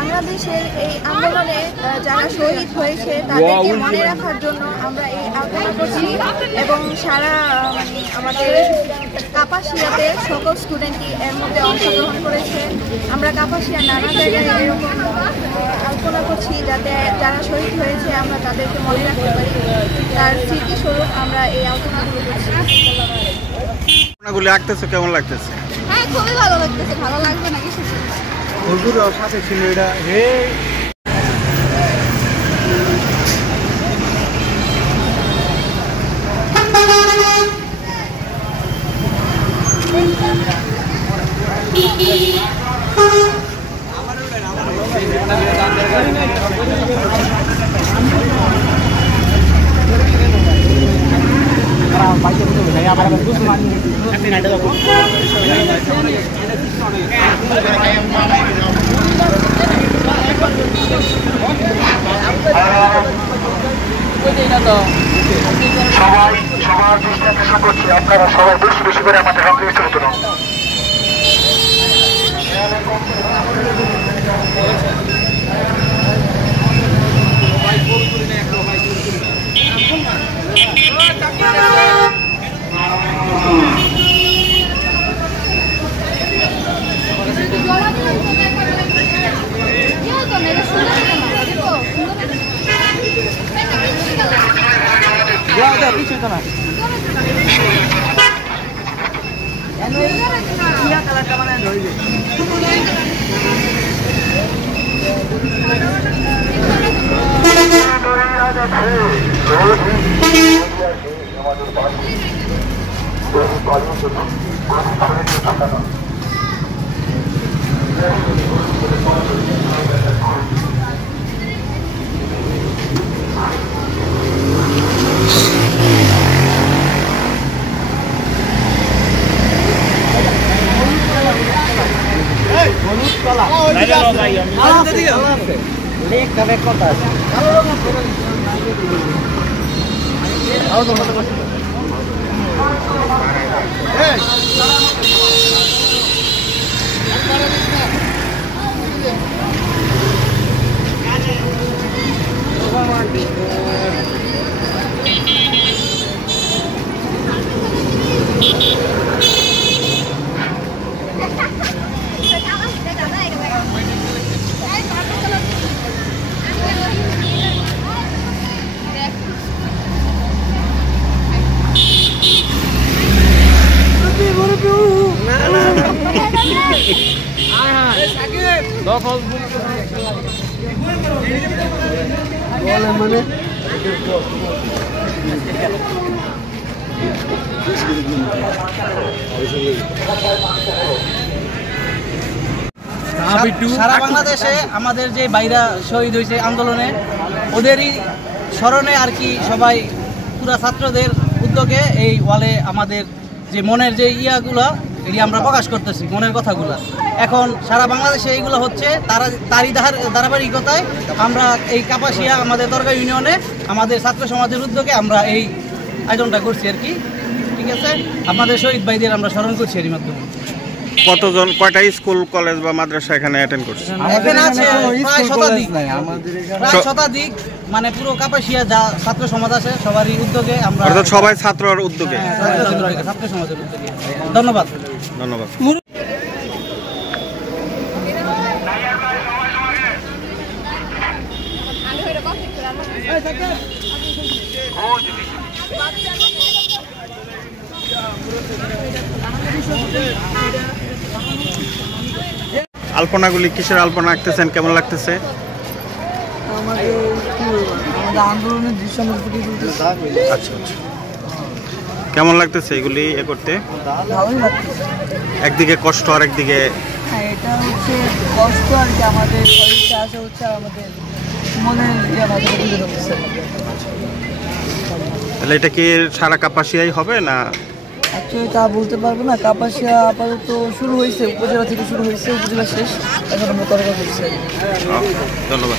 বাংলাদেশের এই আন্দোলনে যারা শহীদ হয়েছে তাদেরকে মনে রাখার জন্য আমরা এই আন্দোলন করছি এবং সারা আমাদের কাপাসিয়াতে সকল স্টুডেন্টই এর মধ্যে অংশগ্রহণ করেছে। আমরা কাপাসিয়া নানা জায়গায় এরকম আলোচনা করছি যাতে যারা শহীদ হয়েছে আমরা তাদেরকে মনে রাখতে পারি, তার স্মৃতিস্বরূপ আমরা এই আলোচনাগুলো করছি। আলোচনাগুলো আঁকতেছে কেমন লাগতেছে? হ্যাঁ, খুবই ভালো লাগতেছে। ভালো লাগবে না কিছু হুজুরের সাথে ছিল এটা। হে সবার দৃষ্টি আকর্ষণ করছি, আপনারা সবাই বেশি বেশি করে আমাদের রঙে একটু হতো সারা বাংলাদেশে আমাদের যে ভাইরা শহীদ হয়েছে আন্দোলনে ওদেরই স্মরণে আর কি সবাই পুরা ছাত্রদের উদ্যোগে এই ওয়ালে আমাদের যে মনের যে ইয়াগুলো এটি আমরা প্রকাশ করতেছি, মনের কথাগুলো। এখন সারা বাংলাদেশে এইগুলো হচ্ছে তারই ধারাবাহিকতায় আমরা এই কাপাসিয়া আমাদের দরগা ইউনিয়নে আমাদের ছাত্র সমাজের উদ্যোগে আমরা এই আয়োজনটা করছি আর কি। ঠিক আছে, আমাদের শহীদ ভাইদের আমরা স্মরণ করছি এর মাধ্যমে। কতজন, কয়টা স্কুল কলেজ বা মাদ্রাসা এখানে অ্যাটেন্ড করছে? এখানে আছে প্রায় শতাধিক, মানে পুরো কাপাসিয়া যা ছাত্র সমাজ আছে সবারই উদ্যোগে আমরা, সবাই ছাত্রর উদ্যোগে, ছাত্র সমাজের উদ্যোগে। ধন্যবাদ। ধন্যবাদ। আলপনাগুলি কিসের আলপনা আঁকতেছেন, কেমন লাগতেছে? আমাদের আন্দোলনের দৃশ্য। আচ্ছা আচ্ছা, কেমন লাগতেছে এগুলি এ করতে? ভালোই লাগতেছে। একদিকে কষ্ট আর একদিকে, হ্যাঁ এটা হচ্ছে কষ্ট আর কি, আমাদের শরীরটা আসে হচ্ছে আমাদের মনের তুলে ধরতেছে। তাহলে এটা কি সারা কাপাসিয়াই হবে না? অ্যাকচুয়ালি তা বলতে পারবো না, কাপাসিয়া আপাতত শুরু হয়েছে, উপজেলা থেকে শুরু হয়েছে, উপজেলা শেষ, এখন আমরা তরকা করছি। ধন্যবাদ।